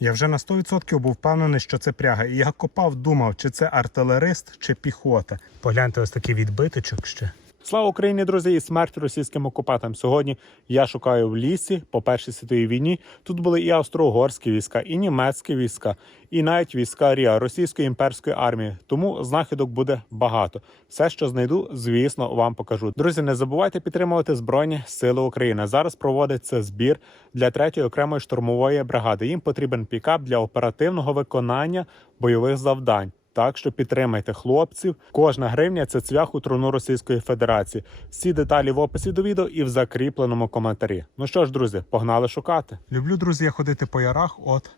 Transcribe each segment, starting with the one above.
Я вже на 100% був впевнений, що це пряга. І я копав, думав, чи це артилерист, чи піхота. Погляньте, ось такий відбиточок ще. Слава Україні, друзі, і смерть російським окупантам. Сьогодні я шукаю в лісі по першій світовій війні. Тут були і австро-угорські війська, і німецькі війська, і навіть війська Ріа російської імперської армії. Тому знахідок буде багато. Все, що знайду, звісно, вам покажу. Друзі, не забувайте підтримувати Збройні Сили України. Зараз проводиться збір для третьої окремої штурмової бригади. Їм потрібен пікап для оперативного виконання бойових завдань. Так що підтримайте хлопців. Кожна гривня це цвях у труну Російської Федерації. Всі деталі в описі до відео і в закріпленому коментарі. Ну що ж, друзі, погнали шукати. Люблю, друзі, ходити по ярах. От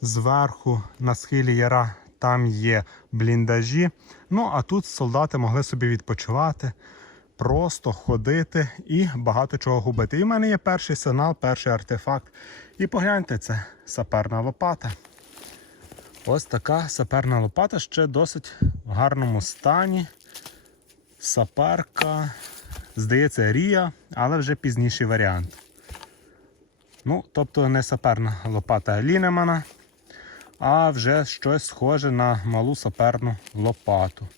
зверху на схилі яра там є бліндажі. Ну а тут солдати могли собі відпочивати, просто ходити і багато чого губити. І в мене є перший сигнал, перший артефакт. І погляньте, це саперна лопата. Ось така саперна лопата ще досить в гарному стані. Саперка, здається, Рія, але вже пізніший варіант. Ну, тобто не саперна лопата Лінемана, а вже щось схоже на малу саперну лопату.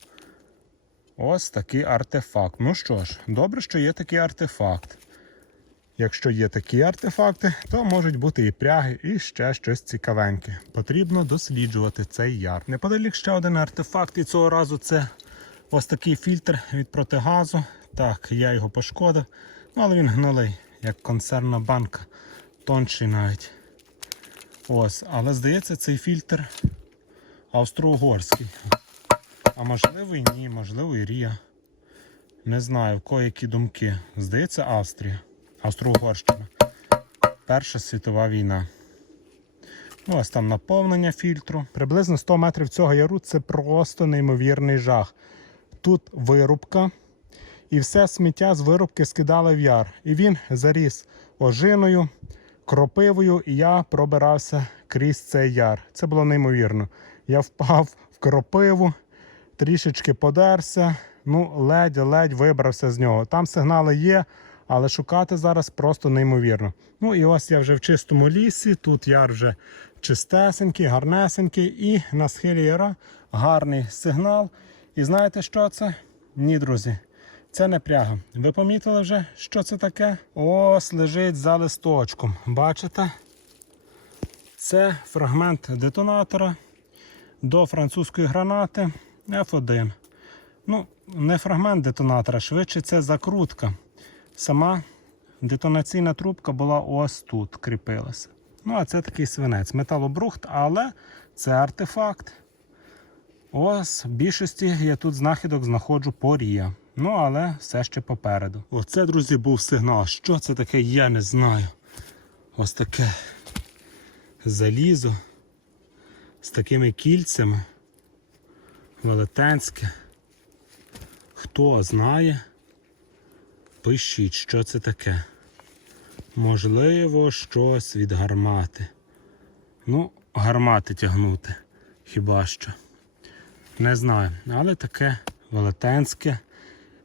Ось такий артефакт. Ну що ж, добре, що є такий артефакт. Якщо є такі артефакти, то можуть бути і пряги, і ще щось цікавеньке. Потрібно досліджувати цей яр. Неподалік ще один артефакт, і цього разу це ось такий фільтр від протигазу. Так, я його пошкодив, ну, але він гнилий, як консервна банка, тонший навіть. Ось, але здається, цей фільтр австро-угорський. А можливо і ні, можливо і Рія. Не знаю, кого які думки. Здається, Австрія. Австро-Угорщина. Перша світова війна. Ну, ось там наповнення фільтру. Приблизно 100 метрів цього яру це просто неймовірний жах. Тут вирубка, і все сміття з вирубки скидали в яр. І він заріс ожиною, кропивою, і я пробирався крізь цей яр. Це було неймовірно. Я впав в кропиву, трішечки подерся, ну, ледь-ледь вибрався з нього. Там сигнали є. Але шукати зараз просто неймовірно. Ну і ось я вже в чистому лісі. Тут яр вже чистесенький, гарнесенький, і на схилі яра гарний сигнал. І знаєте, що це? Ні, друзі, це не пряга. Ви помітили вже, що це таке? Ось лежить за листочком. Бачите? Це фрагмент детонатора до французької гранати F1. Ну, не фрагмент детонатора, швидше це закрутка. Сама детонаційна трубка була ось тут, кріпилася. Ну, а це такий свинець, металобрухт, але це артефакт. Ось в більшості я тут знахідок знаходжу порія. Ну, але все ще попереду. Оце, друзі, був сигнал. Що це таке, я не знаю. Ось таке залізо з такими кільцями. Велетенське. Хто знає? Пишіть, що це таке. Можливо, щось від гармати. Ну, гармати тягнути. Хіба що. Не знаю. Але таке велетенське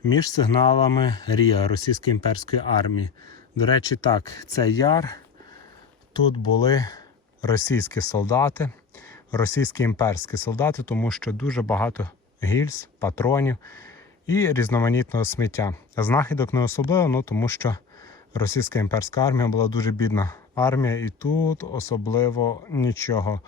між сигналами Рія Російської імперської армії. До речі, так, це яр. Тут були російські солдати, російські імперські солдати, тому що дуже багато гільз, патронів і різноманітного сміття. Знахідок не особливо, ну тому що російська імперська армія була дуже бідна армія, і тут особливо нічого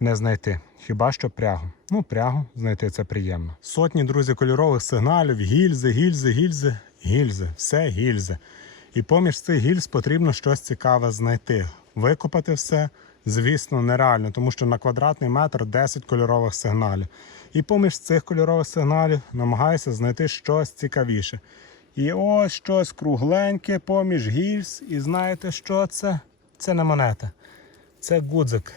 не знайти. Хіба що прягу. Ну, прягу знайти це приємно. Сотні друзі кольорових сигналів, гільзи, гільзи, гільзи, гільзи, все гільзи. І поміж цих гільз потрібно щось цікаве знайти. Викопати все, звісно, нереально, тому що на квадратний метр 10 кольорових сигналів. І поміж цих кольорових сигналів намагаюся знайти щось цікавіше. І ось щось кругленьке поміж гільз. І знаєте, що це? Це не монета. Це гудзик.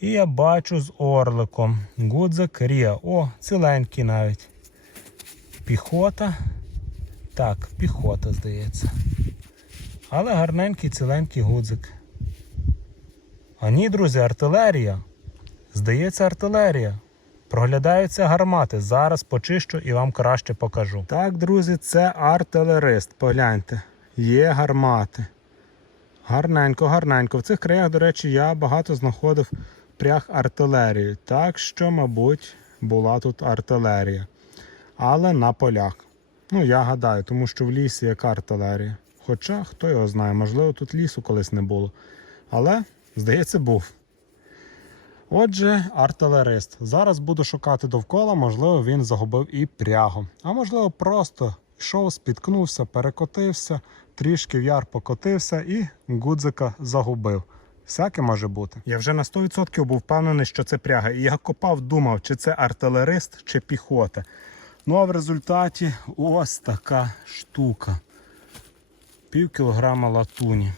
І я бачу з орликом. Гудзик Рія. О, ціленький навіть. Піхота. Так, піхота, здається. Але гарненький ціленький гудзик. А ні, друзі, артилерія. Здається, артилерія. Проглядаються гармати. Зараз почищу і вам краще покажу. Так, друзі, це артилерист. Погляньте. Є гармати. Гарненько, гарненько. В цих краях, до речі, я багато знаходив пряг артилерії. Так що, мабуть, була тут артилерія. Але на полях. Ну, я гадаю, тому що в лісі яка артилерія. Хоча, хто його знає, можливо, тут лісу колись не було. Але, здається, був. Отже, артилерист. Зараз буду шукати довкола, можливо, він загубив і прягу. А можливо, просто йшов, спіткнувся, перекотився, трішки в яр покотився і гудзика загубив. Всяке може бути. Я вже на 100% був впевнений, що це пряга. І я копав, думав, чи це артилерист, чи піхота. Ну а в результаті ось така штука. Пів кілограма латуні.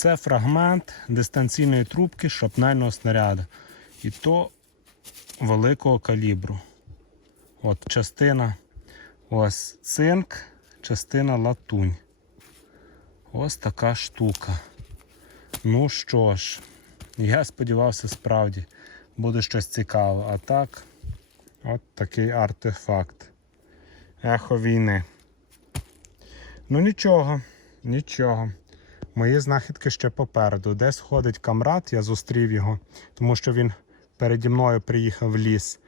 Це фрагмент дистанційної трубки шрапнельного снаряду. І то великого калібру. От частина ось цинк, частина латунь. Ось така штука. Ну що ж, я сподівався, справді буде щось цікаве. А так, от такий артефакт. Ехо війни. Ну нічого, нічого. Мої знахідки ще попереду. Десь ходить камрад, я зустрів його, тому що він переді мною приїхав в ліс.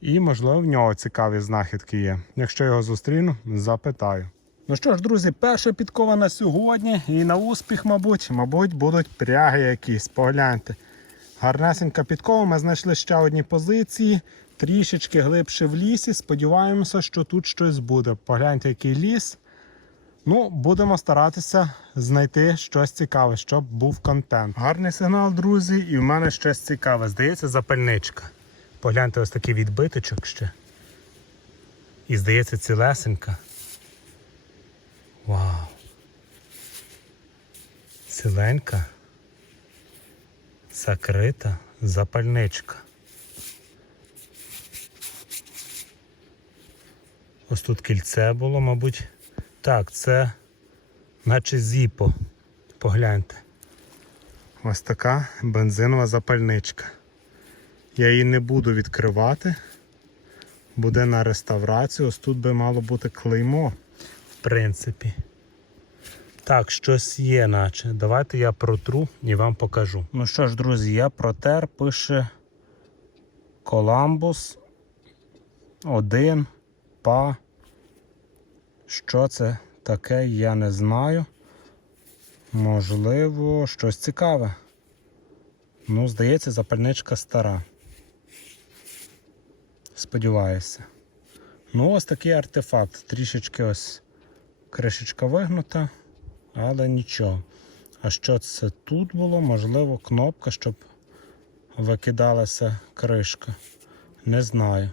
І, можливо, в нього цікаві знахідки є. Якщо його зустріну, запитаю. Ну що ж, друзі, перша підкова на сьогодні і на успіх, мабуть, мабуть, будуть пряги якісь. Погляньте. Гарнесенька підкова. Ми знайшли ще одні позиції, трішечки глибше в лісі. Сподіваємося, що тут щось буде. Погляньте, який ліс. Ну, будемо старатися знайти щось цікаве, щоб був контент. Гарний сигнал, друзі, і в мене щось цікаве. Здається, запальничка. Погляньте, ось такий відбиточок ще. І здається, цілесенька. Вау. Ціленька. Закрита запальничка. Ось тут кільце було, мабуть. Так, це наче зіпо. Погляньте. Ось така бензинова запальничка. Я її не буду відкривати. Буде на реставрацію. Ось тут би мало бути клеймо, в принципі. Так, щось є, наче. Давайте я протру і вам покажу. Ну що ж, друзі, я протер, пише Коламбус 1 па. Що це таке, я не знаю. Можливо, щось цікаве. Ну, здається, запальничка стара. Сподіваюся. Ну, ось такий артефакт. Трішечки ось кришечка вигнута, але нічого. А що це тут було? Можливо, кнопка, щоб викидалася кришка. Не знаю.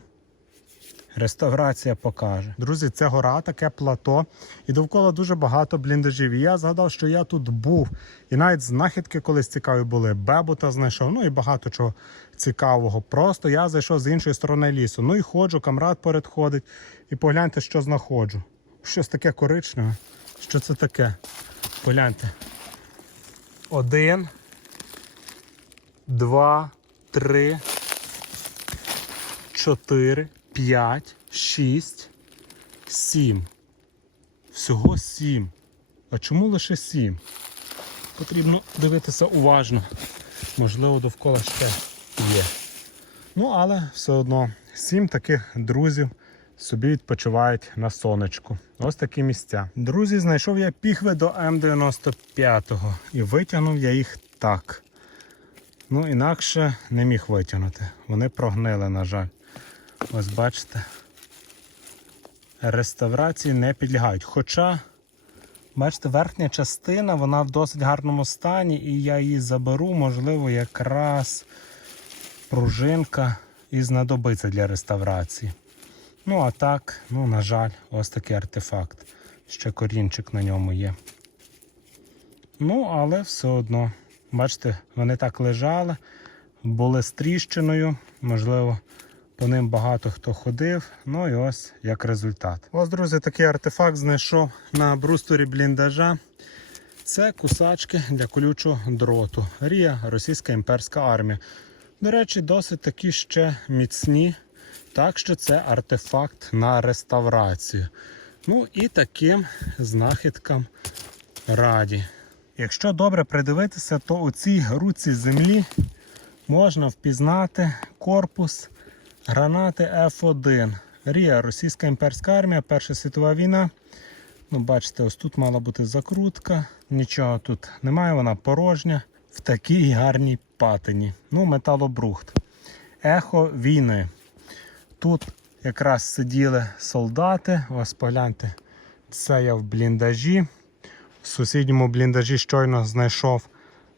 Реставрація покаже. Друзі, це гора, таке плато, і довкола дуже багато бліндажів. І я згадав, що я тут був. І навіть знахідки колись цікаві були. Бебута знайшов, ну і багато чого цікавого. Просто я зайшов з іншої сторони лісу. Ну і ходжу, камрад передходить. І погляньте, що знаходжу. Щось таке коричневе. Що це таке? Погляньте. Один, два, три, чотири. 5, 6, 7. Всього 7. А чому лише 7? Потрібно дивитися уважно. Можливо, довкола ще є. Ну, але все одно 7 таких друзів собі відпочивають на сонечку. Ось такі місця. Друзі, знайшов я піхви до М95 і витягнув я їх так. Ну, інакше не міг витягнути. Вони прогнили, на жаль. Ось бачите, реставрації не підлягають. Хоча, бачите, верхня частина, вона в досить гарному стані, і я її заберу, можливо, якраз пружинка і знадобиться для реставрації. Ну, а так, ну, на жаль, ось такий артефакт. Ще корінчик на ньому є. Ну, але все одно, бачите, вони так лежали, були з тріщиною, можливо. По ним багато хто ходив. Ну і ось як результат. Ось, друзі, такий артефакт знайшов на брустурі бліндажа. Це кусачки для колючого дроту. Рія, російська імперська армія. До речі, досить такі ще міцні. Так що це артефакт на реставрацію. Ну і таким знахідкам раді. Якщо добре придивитися, то у цій грудці землі можна впізнати корпус гранати F1. Рія, російська імперська армія, Перша світова війна. Ну, бачите, ось тут мала бути закрутка. Нічого тут немає, вона порожня в такій гарній патині. Ну, металобрухт. Ехо війни. Тут якраз сиділи солдати. Ось погляньте, це я в бліндажі. В сусідньому бліндажі щойно знайшов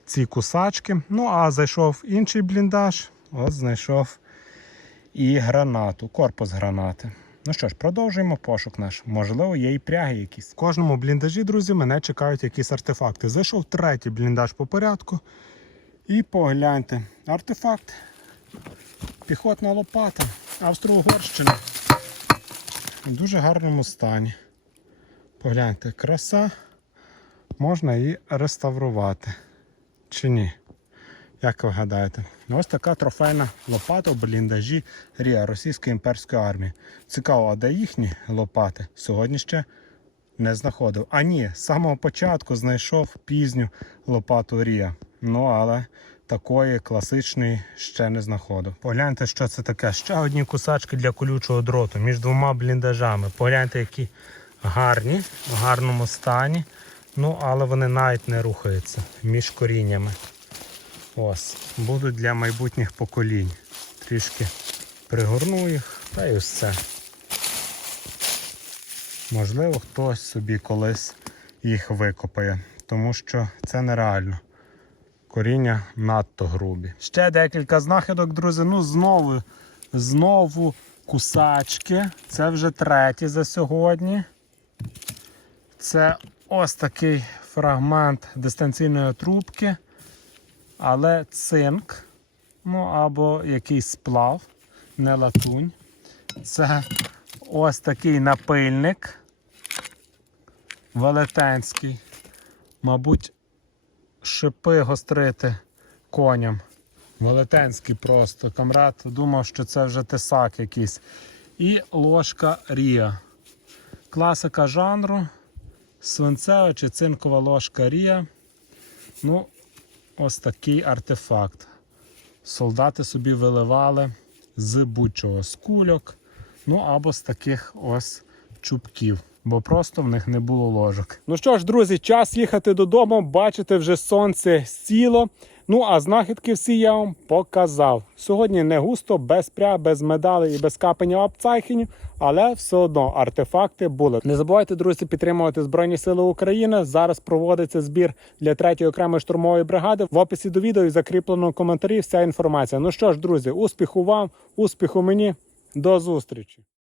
ці кусачки. Ну, а зайшов інший бліндаж, от знайшов і гранату, корпус гранати. Ну що ж, продовжуємо пошук наш. Можливо, є і пряги якісь. В кожному бліндажі, друзі, мене чекають якісь артефакти. Зайшов третій бліндаж по порядку. І погляньте. Артефакт. Піхотна лопата. Австро-Угорщина. В дуже гарному стані. Погляньте, краса. Можна її реставрувати. Чи ні? Як ви гадаєте? Ось така трофейна лопата в бліндажі Рія Російської імперської армії. Цікаво, а де їхні лопати? Сьогодні ще не знаходив. А ні, з самого початку знайшов пізню лопату Рія. Ну, але такої класичної ще не знаходив. Погляньте, що це таке. Ще одні кусачки для колючого дроту між двома бліндажами. Погляньте, які гарні, в гарному стані. Ну, але вони навіть не рухаються між коріннями. Ось, будуть для майбутніх поколінь. Трішки пригорну їх, та й ось. Можливо, хтось собі колись їх викопає, тому що це нереально. Коріння надто грубі. Ще декілька знахідок, друзі. Ну, знову, знову кусачки. Це вже треті за сьогодні. Це ось такий фрагмент дистанційної трубки, але цинк, ну або якийсь сплав, не латунь. Це ось такий напильник велетенський. Мабуть, шипи гострити коням. Велетенський просто. Камрад думав, що це вже тесак якийсь. І ложка Рія. Класика жанру. Свинцева чи цинкова ложка Рія. Ну, ось такий артефакт. Солдати собі виливали з будь-чого, з кульок, ну або з таких ось чубків, бо просто в них не було ложок. Ну що ж, друзі, час їхати додому. Бачите, вже сонце сіло. Ну а знахідки всі я вам показав. Сьогодні не густо, без пря, без медалей і без капання обцайхінів, але все одно артефакти були. Не забувайте, друзі, підтримувати Збройні Сили України. Зараз проводиться збір для 3-ї окремої штурмової бригади. В описі до відео і закріплено в коментарі вся інформація. Ну що ж, друзі, успіху вам, успіху мені, до зустрічі!